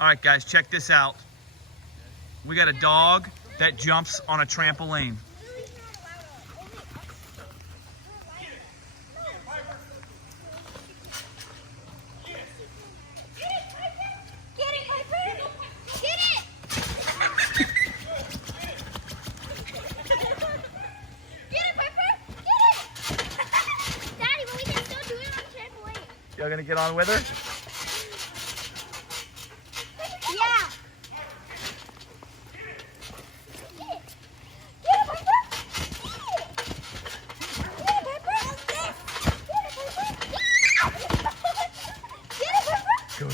All right, guys, check this out. We got a dog that jumps on a trampoline. Y'all gonna get on with her? Yeah. Good.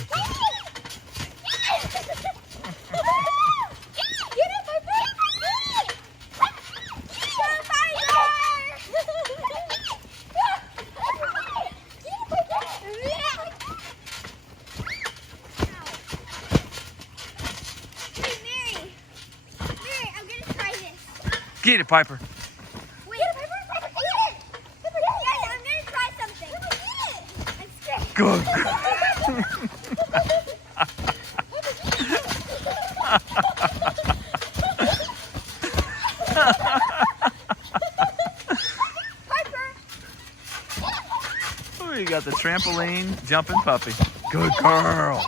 Get it, Piper. Wait, Piper, get it! Piper, yeah, I'm gonna try something. Good. Piper! Oh, you got the trampoline jumping puppy. Good girl.